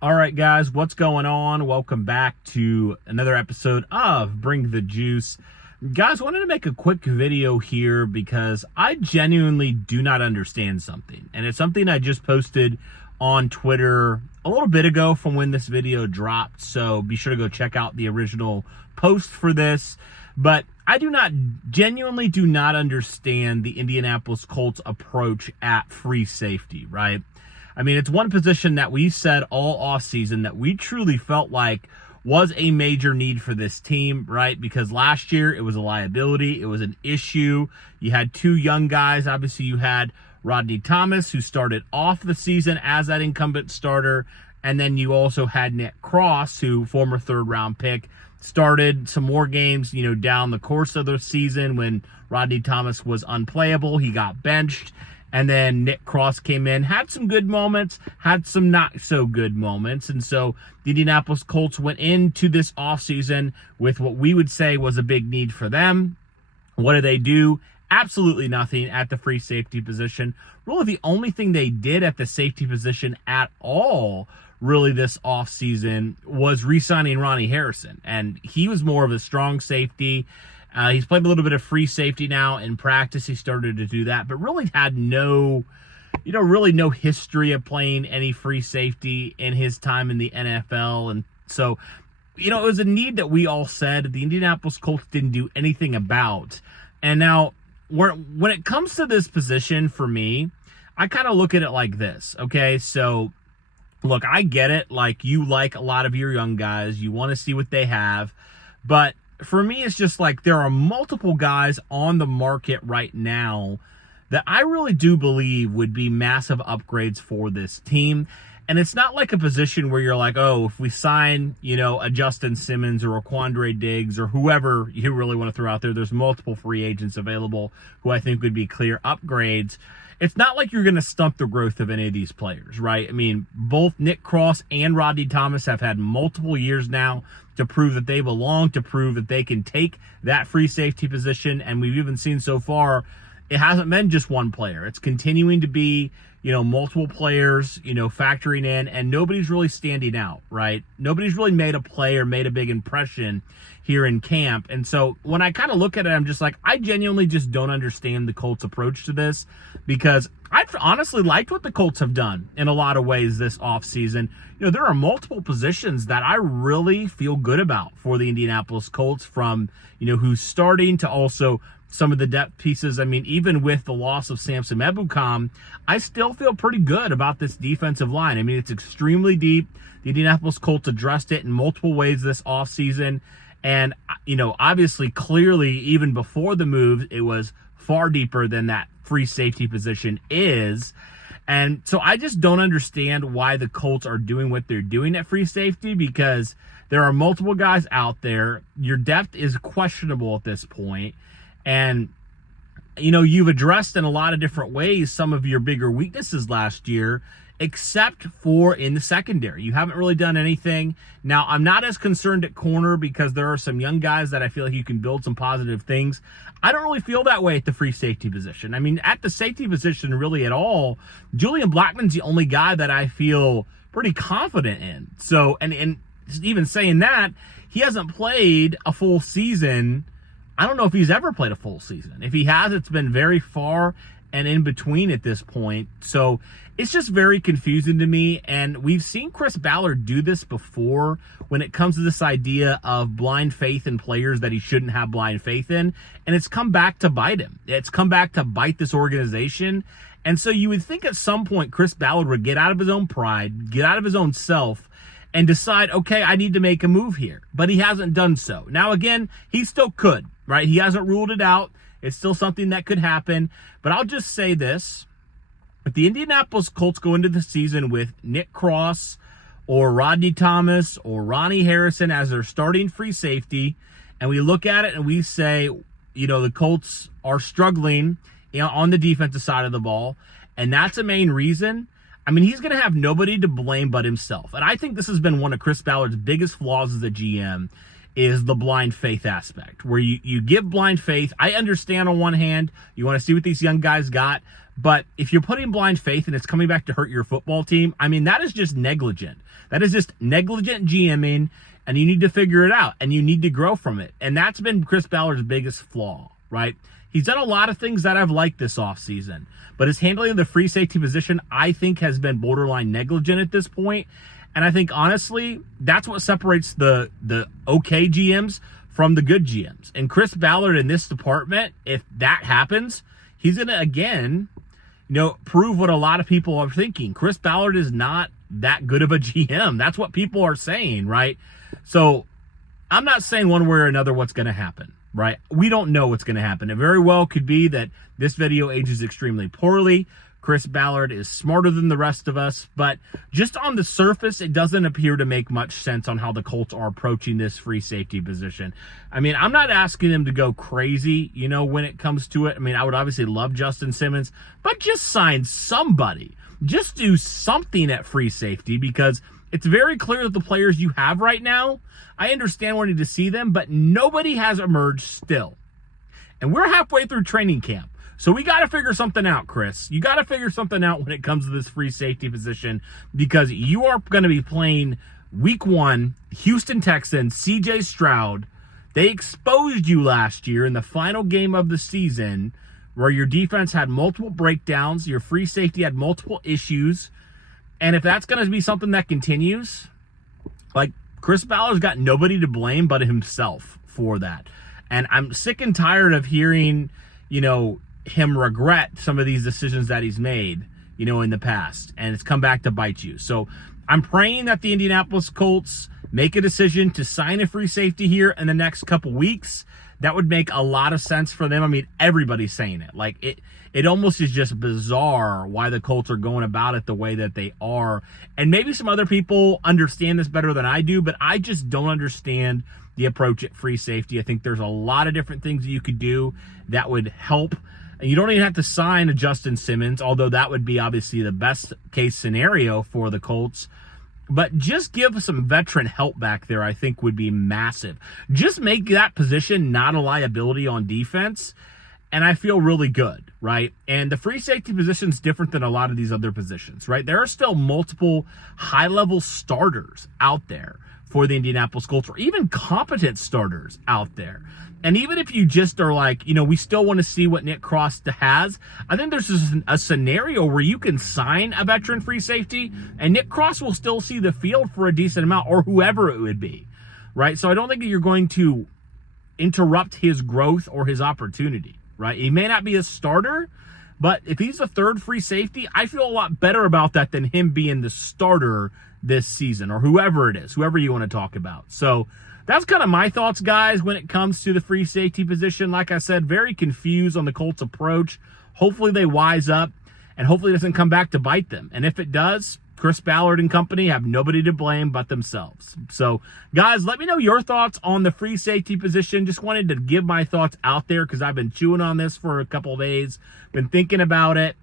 All right, guys, what's going on? Welcome back to another episode of Bring the Juice. Guys, wanted to make a quick video here because I genuinely do not understand something. And it's something I just posted on Twitter a little bit ago from when this video dropped. So be sure to go check out the original post for this. But I genuinely do not understand the Indianapolis Colts approach at free safety, right? I mean, it's one position that we said all offseason that we truly felt like was a major need for this team, right? Because last year it was a liability. It was an issue. You had two young guys. Obviously, you had Rodney Thomas, who started off the season as that incumbent starter. And then you also had Nick Cross, who former third-round pick, started some more games, down the course of the season when Rodney Thomas was unplayable. He got benched. And then Nick Cross came in, had some good moments, had some not so good moments. And so the Indianapolis Colts went into this offseason with what we would say was a big need for them. What do? Absolutely nothing at the free safety position. Really, the only thing they did at the safety position at all, really, this offseason was re-signing Ronnie Harrison. And he was more of a strong safety. He's played a little bit of free safety now in practice. He started to do that, but really had no history of playing any free safety in his time in the NFL. And so, it was a need that we all said the Indianapolis Colts didn't do anything about. And now, when it comes to this position for me, I kind of look at it like this, okay? So, look, I get it. Like, you like a lot of your young guys. You want to see what they have. But for me, it's just like there are multiple guys on the market right now that I really do believe would be massive upgrades for this team. And it's not like a position where you're like, oh, if we sign, a Justin Simmons or a Quandre Diggs or whoever you really want to throw out there, there's multiple free agents available who I think would be clear upgrades. It's not like you're going to stump the growth of any of these players, right? I mean, both Nick Cross and Rodney Thomas have had multiple years now to prove that they belong, to prove that they can take that free safety position. And we've even seen so far, it hasn't been just one player. It's continuing to be, multiple players, factoring in, and nobody's really standing out, right? Nobody's really made a play or made a big impression here in camp. And so when I kind of look at it, I'm just like, I genuinely just don't understand the Colts' approach to this, because I've honestly liked what the Colts have done in a lot of ways this offseason. There are multiple positions that I really feel good about for the Indianapolis Colts, from, who's starting to also some of the depth pieces. I mean, even with the loss of Samson Ebukam, I still feel pretty good about this defensive line. I mean, it's extremely deep. The Indianapolis Colts addressed it in multiple ways this offseason. And, obviously, clearly, even before the move, it was far deeper than that free safety position is. And so I just don't understand why the Colts are doing what they're doing at free safety, because there are multiple guys out there. Your depth is questionable at this point. And, you've addressed in a lot of different ways some of your bigger weaknesses last year, except for in the secondary. You haven't really done anything. Now, I'm not as concerned at corner because there are some young guys that I feel like you can build some positive things. I don't really feel that way at the free safety position. I mean, at the safety position really at all, Julian Blackmon's the only guy that I feel pretty confident in. So, and even saying that, he hasn't played a full season. I don't know if he's ever played a full season. If he has, it's been very far and in between at this point. So it's just very confusing to me. And we've seen Chris Ballard do this before when it comes to this idea of blind faith in players that he shouldn't have blind faith in. And it's come back to bite him. It's come back to bite this organization. And so you would think at some point Chris Ballard would get out of his own pride, get out of his own self, and decide, okay, I need to make a move here. But he hasn't done so. Now, again, he still could, right? He hasn't ruled it out. It's still something that could happen. But I'll just say this. If the Indianapolis Colts go into the season with Nick Cross or Rodney Thomas or Ronnie Harrison as their starting free safety, and we look at it and we say, the Colts are struggling on the defensive side of the ball, and that's a main reason, I mean, he's going to have nobody to blame but himself. And I think this has been one of Chris Ballard's biggest flaws as a GM, is the blind faith aspect, where you give blind faith. I understand on one hand, you want to see what these young guys got, but if you're putting blind faith and it's coming back to hurt your football team, I mean, that is just negligent. That is just negligent GMing, and you need to figure it out, and you need to grow from it. And that's been Chris Ballard's biggest flaw, right? He's done a lot of things that I've liked this offseason, but his handling of the free safety position, I think, has been borderline negligent at this point. And I think, honestly, that's what separates the okay GMs from the good GMs. And Chris Ballard in this department, if that happens, he's going to, again, prove what a lot of people are thinking. Chris Ballard is not that good of a GM. That's what people are saying, right? So I'm not saying one way or another what's going to happen, right? We don't know what's going to happen. It very well could be that this video ages extremely poorly. Chris Ballard is smarter than the rest of us, but just on the surface, it doesn't appear to make much sense on how the Colts are approaching this free safety position. I mean, I'm not asking them to go crazy, when it comes to it. I mean, I would obviously love Justin Simmons, but just sign somebody. Just do something at free safety, because it's very clear that the players you have right now, I understand wanting to see them, but nobody has emerged still. And we're halfway through training camp. So we got to figure something out, Chris. You got to figure something out when it comes to this free safety position, because you are going to be playing week 1, Houston Texans, CJ Stroud. They exposed you last year in the final game of the season, where your defense had multiple breakdowns, your free safety had multiple issues. And if that's going to be something that continues, like, Chris Ballard's got nobody to blame but himself for that. And I'm sick and tired of hearing, him regret some of these decisions that he's made, in the past, and it's come back to bite you. So I'm praying that the Indianapolis Colts make a decision to sign a free safety here in the next couple weeks. That would make a lot of sense for them. I mean, everybody's saying it. Like, it almost is just bizarre why the Colts are going about it the way that they are. And maybe some other people understand this better than I do, but I just don't understand the approach at free safety. I think there's a lot of different things that you could do that would help. And you don't even have to sign a Justin Simmons, although that would be obviously the best case scenario for the Colts. But just give some veteran help back there, I think, would be massive. Just make that position not a liability on defense, and I feel really good, right? And the free safety position is different than a lot of these other positions, right? There are still multiple high-level starters out there for the Indianapolis Colts, or even competent starters out there. And even if you just are like, we still want to see what Nick Cross has, I think there's just a scenario where you can sign a veteran free safety and Nick Cross will still see the field for a decent amount, or whoever it would be, right? So I don't think that you're going to interrupt his growth or his opportunity, right? He may not be a starter, but if he's a third free safety, I feel a lot better about that than him being the starter this season, or whoever it is, whoever you want to talk about. So that's kind of my thoughts, guys, when it comes to the free safety position. Like I said, very confused on the Colts' approach. Hopefully they wise up, and hopefully it doesn't come back to bite them. And if it does, Chris Ballard and company have nobody to blame but themselves. So, guys, let me know your thoughts on the free safety position. Just wanted to give my thoughts out there because I've been chewing on this for a couple of days, been thinking about it.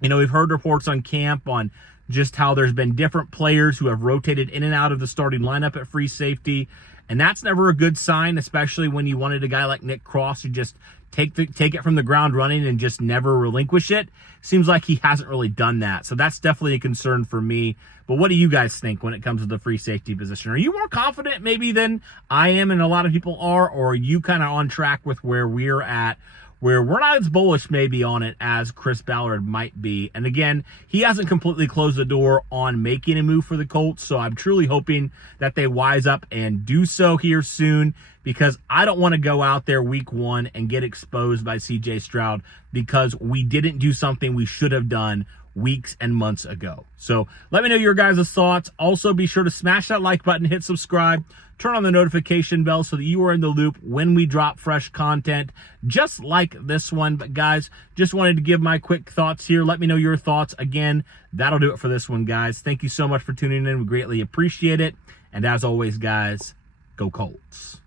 We've heard reports on camp on just how there's been different players who have rotated in and out of the starting lineup at free safety. And that's never a good sign, especially when you wanted a guy like Nick Cross to just take it from the ground running and just never relinquish it. Seems like he hasn't really done that. So that's definitely a concern for me. But what do you guys think when it comes to the free safety position? Are you more confident maybe than I am and a lot of people are, or are you kind of on track with where we're at, where we're not as bullish maybe on it as Chris Ballard might be? And again, he hasn't completely closed the door on making a move for the Colts, so I'm truly hoping that they wise up and do so here soon, because I don't want to go out there week 1 and get exposed by CJ Stroud because we didn't do something we should have done weeks and months ago. So let me know your guys' thoughts. Also, be sure to smash that like button, hit subscribe, turn on the notification bell so that you are in the loop when we drop fresh content just like this one. But guys, just wanted to give my quick thoughts here. Let me know your thoughts. Again, that'll do it for this one, guys. Thank you so much for tuning in. We greatly appreciate it. And as always, guys, go Colts.